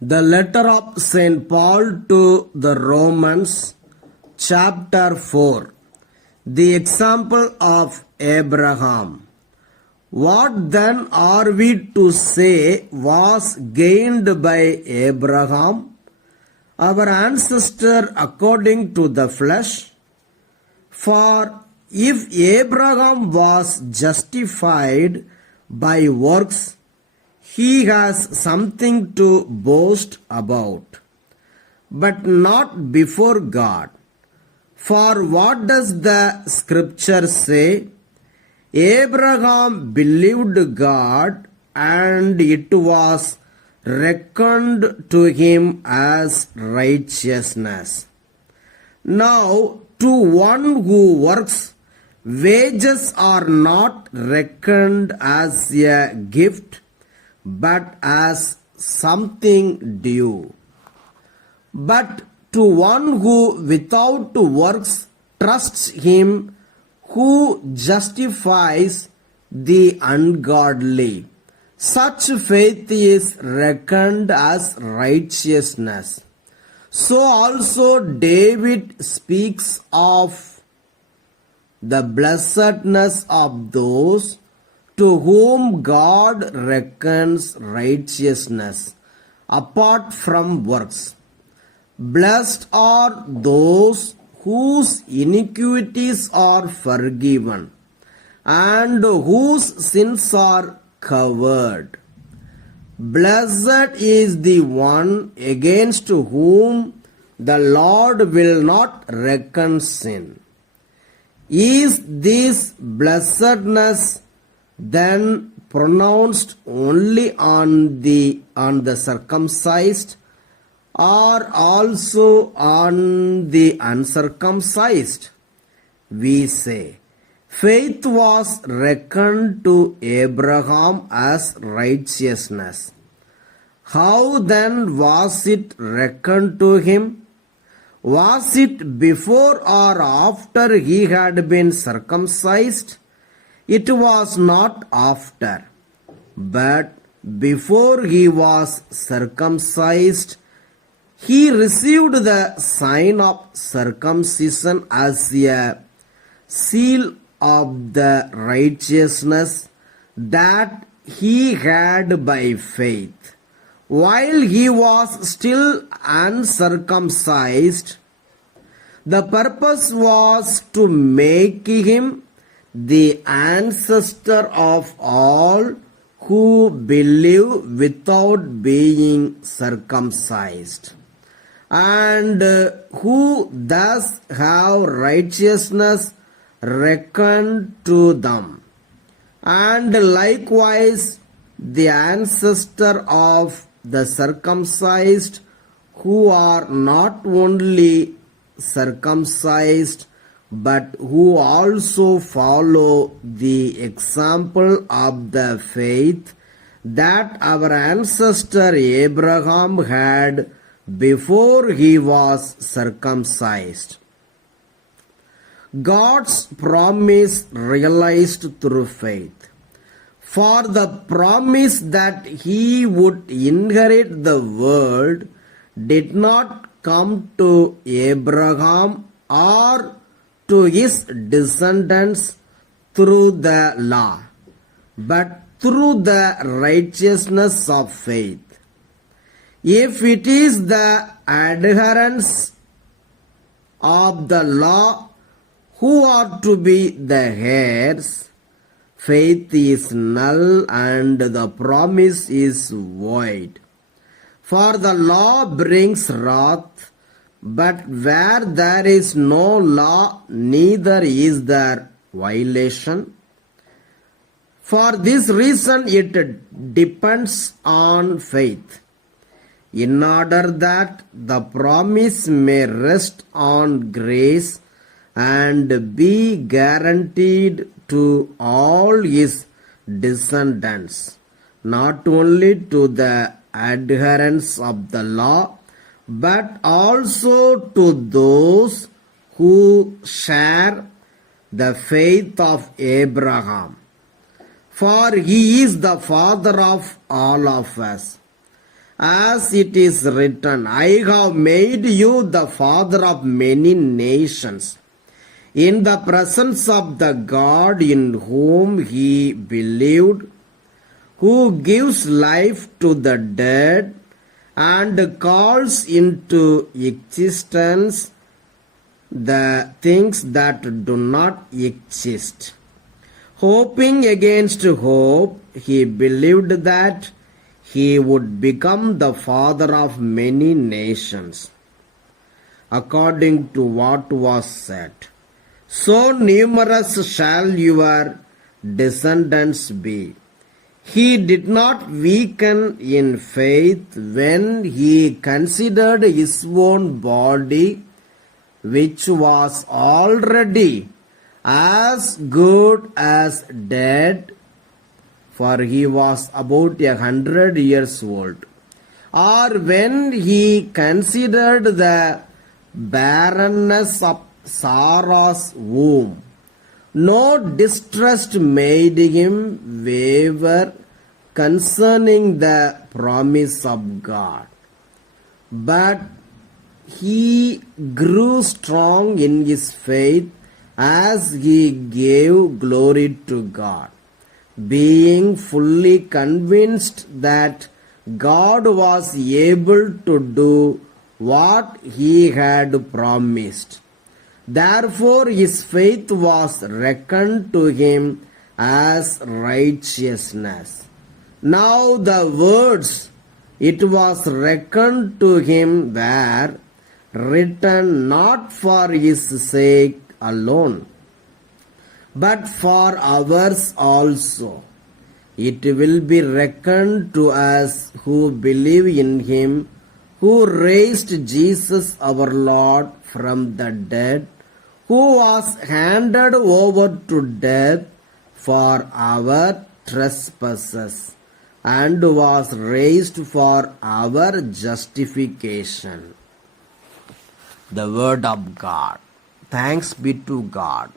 The letter of St. Paul to the Romans, chapter 4. The example of Abraham. What then are we to say was gained by Abraham, our ancestor according to the flesh? For if Abraham was justified by works, he has something to boast about, but not before God. For what does the scripture say? Abraham believed God, and it was reckoned to him as righteousness. Now, to one who works, wages are not reckoned as a gift, but as something due. But to one who without works trusts him who justifies the ungodly, such faith is reckoned as righteousness. So also David speaks of the blessedness of those to whom God reckons righteousness apart from works. Blessed are those whose iniquities are forgiven and whose sins are covered. Blessed is the one against whom the Lord will not reckon sin. Is this blessedness then pronounced only on the circumcised, or also on the uncircumcised? We say, faith was reckoned to Abraham as righteousness. How then was it reckoned to him? Was it before or after he had been circumcised? It was not after, but before he was circumcised, he received the sign of circumcision as a seal of the righteousness that he had by faith. While he was still uncircumcised, the purpose was to make him the ancestor of all who believe without being circumcised, and who thus have righteousness reckoned to them, and likewise the ancestor of the circumcised, who are not only circumcised but who also follow the example of the faith that our ancestor Abraham had before he was circumcised. God's promise realized through faith. For the promise that he would inherit the world did not come to Abraham or to his descendants through the law, but through the righteousness of faith. If it is the adherents of the law who are to be the heirs, faith is null and the promise is void. For the law brings wrath, but where there is no law, neither is there violation. For this reason it depends on faith, in order that the promise may rest on grace and be guaranteed to all his descendants, not only to the adherents of the law, but also to those who share the faith of Abraham. For he is the father of all of us. as it is written, I have made you the father of many nations, in the presence of the God in whom he believed, who gives life to the dead and calls into existence the things that do not exist. Hoping against hope, he believed that he would become the father of many nations, according to what was said. So numerous shall your descendants be. He did not weaken in faith when he considered his own body, which was already as good as dead, for he was about 100 years old, or when he considered the barrenness of Sarah's womb. No distrust made him waver concerning the promise of God, but he grew strong in his faith as he gave glory to God, being fully convinced that God was able to do what he had promised. Therefore his faith was reckoned to him as righteousness. Now the words, it was reckoned to him, were written not for his sake alone, but for ours also. It will be reckoned to us who believe in him, who raised Jesus our Lord from the dead, who was handed over to death for our trespasses, and was raised for our justification. The word of God. Thanks be to God.